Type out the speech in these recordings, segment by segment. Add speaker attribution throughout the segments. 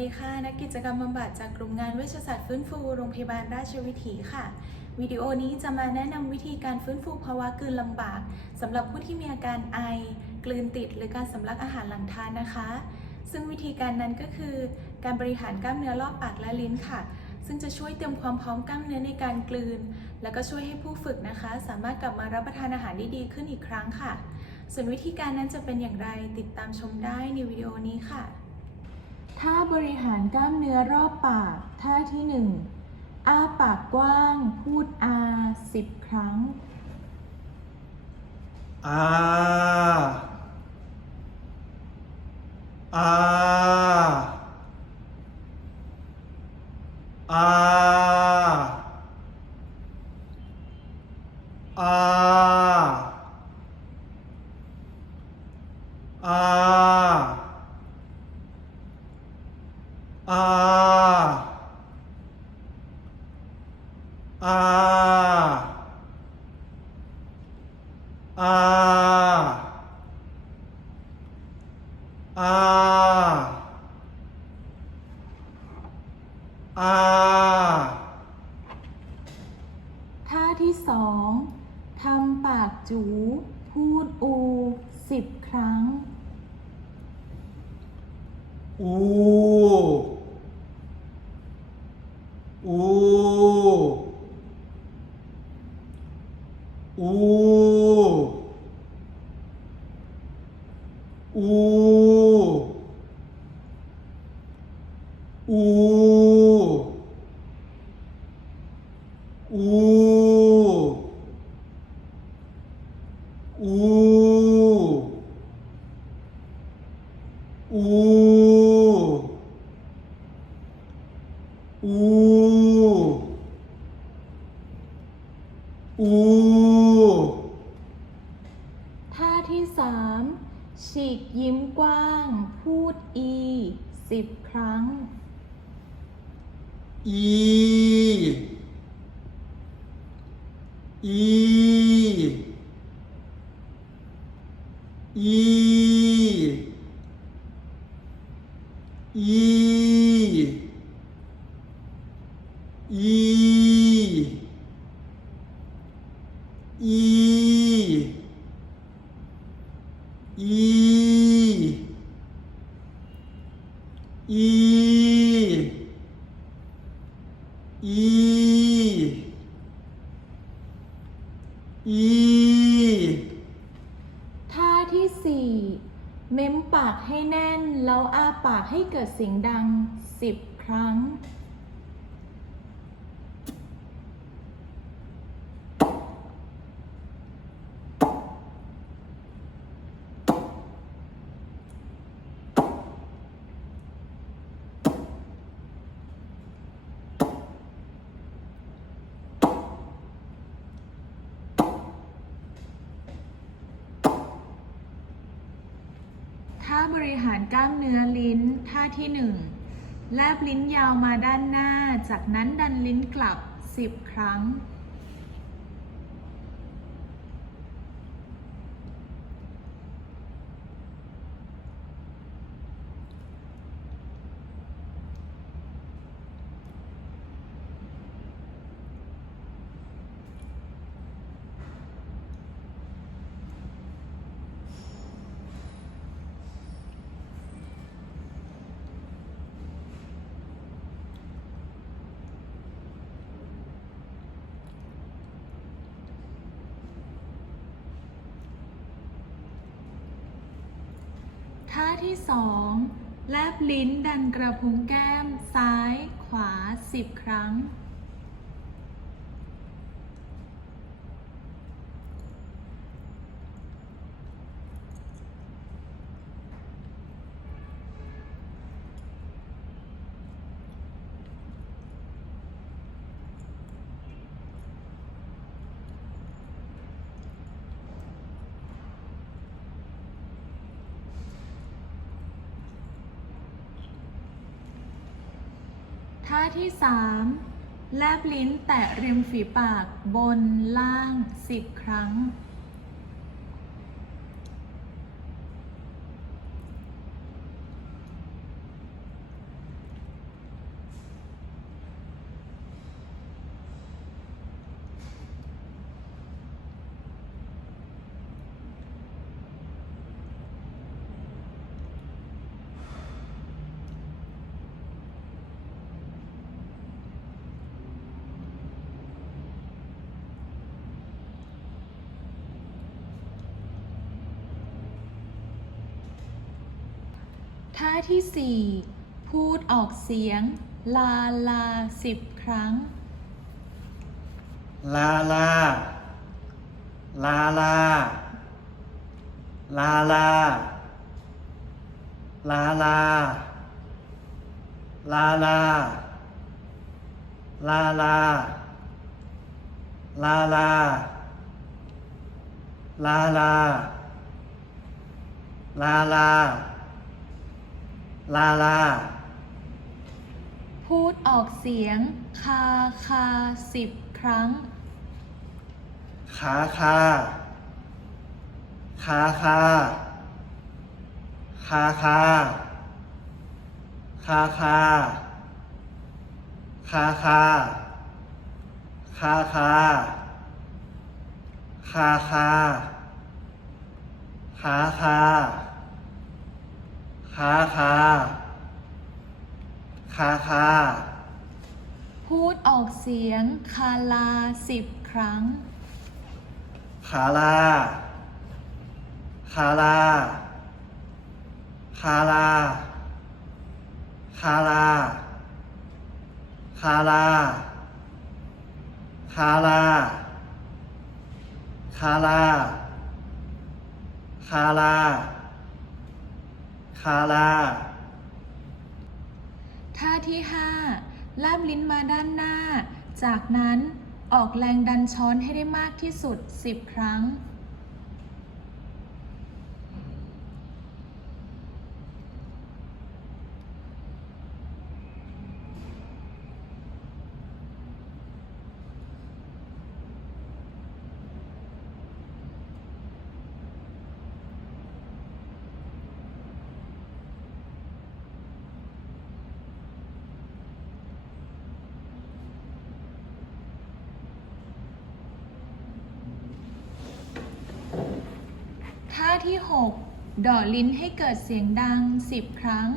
Speaker 1: ดีค่ะ นักกิจกรรมบำบัดจากกลุ่มงานเวชศาสตร์ฟื้นฟูโรงพยาบาลราชวิถีค่ะ วิดีโอนี้จะมาแนะนำวิธีการฟื้นฟูภาวะกลืนลำบากสำหรับผู้ที่มีอาการไอ กลืนติด หรือการสำลักอาหารหลังทานนะคะ ซึ่งวิธีการนั้นก็คือ การบริหารกล้ามเนื้อรอบปากและลิ้นค่ะ ซึ่งจะช่วยเตรียมความพร้อมกล้ามเนื้อในการกลืน แล้วก็ช่วยให้ผู้ฝึกนะคะ สามารถกลับมารับประทานอาหารได้ดีขึ้นอีกครั้งค่ะ ส่วนวิธีการนั้นจะเป็นอย่างไรติดตามชมได้ในวิดีโอนี้ค่ะ ท่าบริหารกล้ามเนื้อรอบปาก ท่าที่ 1 อ้าปากกว้าง พูดอาสิบครั้ง
Speaker 2: อา อาอาอาอาอาอา อาอาอา
Speaker 1: ท่าที่สองทำปากจู พูดอูสิบครั้ง
Speaker 2: อูอูอู อู อู อู อู อู อู อู
Speaker 1: ท่าที่สามฉีกยิ้มกว้าง พูดอีสิบครั้ง
Speaker 2: อี อี อี อี อี อี อี อี อี อี
Speaker 1: ท่าที่สี่เม้มปากให้แน่น แล้วอ้าปากให้เกิดเสียงดังสิบครั้งาบริหารกล้ามเนื้อลิ้นท่าที่หนึ่งแลบลิ้นยาวมาด้านหน้า จากนั้นดันลิ้นกลับ 10 ครั้ง ข้อที่สองแลบลิ้นดันกระพุ้งแก้มซ้ายขวา 10 ครั้ง ท่าที่ 3 แลบลิ้นแตะริมฝีปากบนล่าง 10 ครั้งาที่สี่พูดออกเสียง ลาลาสิบครั้ง
Speaker 2: ลาลา ลาลา ลาลา ลาลา ลาลา ลาลา ลาลา ลาลา ลาลา ลาลา
Speaker 1: พูดออกเสียง คาคาสิบครั้ง
Speaker 2: ขาคาขาคา คาคา คาคา คาคา คาคา คาคาขาคา ขาคาคาคา
Speaker 1: พูดออกเสียงคาลาสิบครั้ง
Speaker 2: ขาลา คาลา คาลา คาลา คาลา คาลา คาลา คาลา คาลา
Speaker 1: ท่าที่ห้าแลบลิ้นมาด้านหน้า จากนั้นออกแรงดันช้อนให้ได้มากที่สุด 10 ครั้ง ที่ 6 ดอดลิ้นให้เกิดเสียงดัง 10 ครั้ง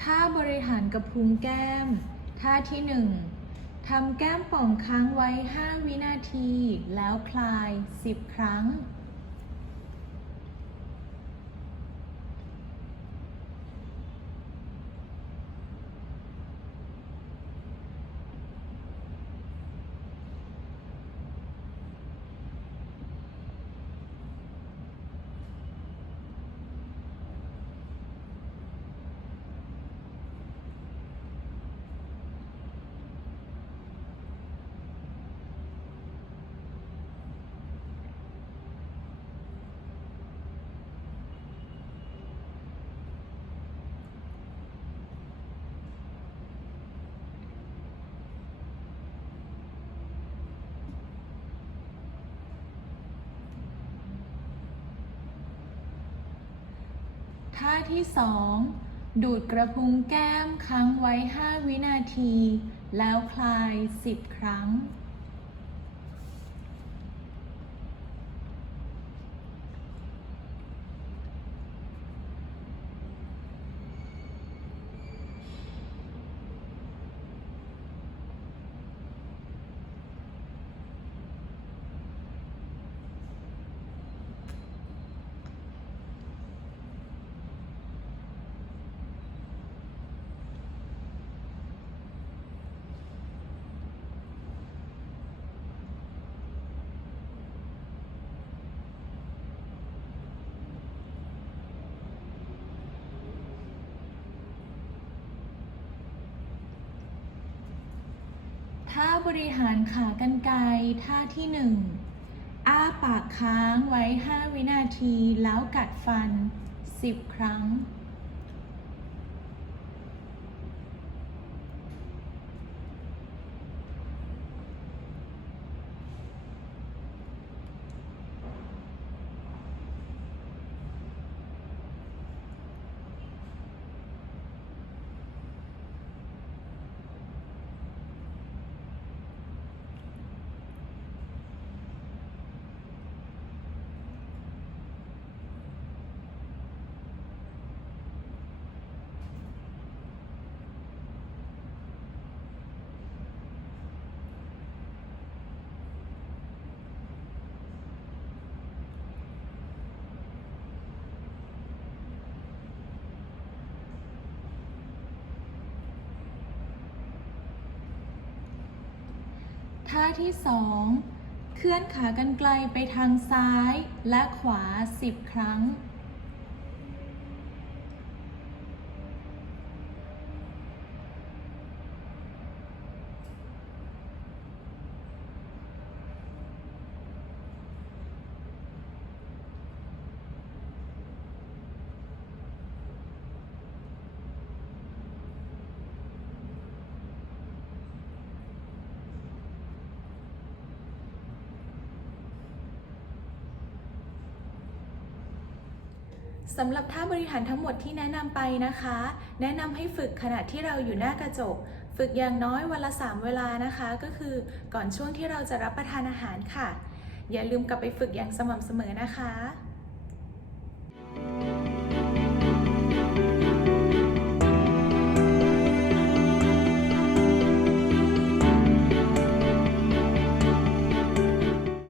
Speaker 1: ท่าบริหารกระพุ้งแก้ม ท่าที่ 1 ทำแก้มป่องค้างไว้ 5 วินาที แล้วคลาย 10 ครั้ง ท่าที่ 2 ดูดกระพุ้งแก้มค้างไว้ 5 วินาที แล้วคลาย 10 ครั้งาบริหารขากรรไกรท่าที่ 1 อ้าปากค้างไว้ 5 วินาทีแล้วกัดฟัน 10 ครั้งาที่ 2 เคลื่อนขากรรไกลไปทางซ้ายและขวา 10 ครั้ง สำหรับท่าบริหารทั้งหมดที่แนะนำไปนะคะ แนะนำให้ฝึกขณะที่เราอยู่หน้ากระจก ฝึกอย่างน้อยวันละ 3 เวลานะคะ ก็คือก่อนช่วงที่เราจะรับประทานอาหารค่ะ อย่าลืมกลับไปฝึกอย่างสม่ำเสมอนะคะ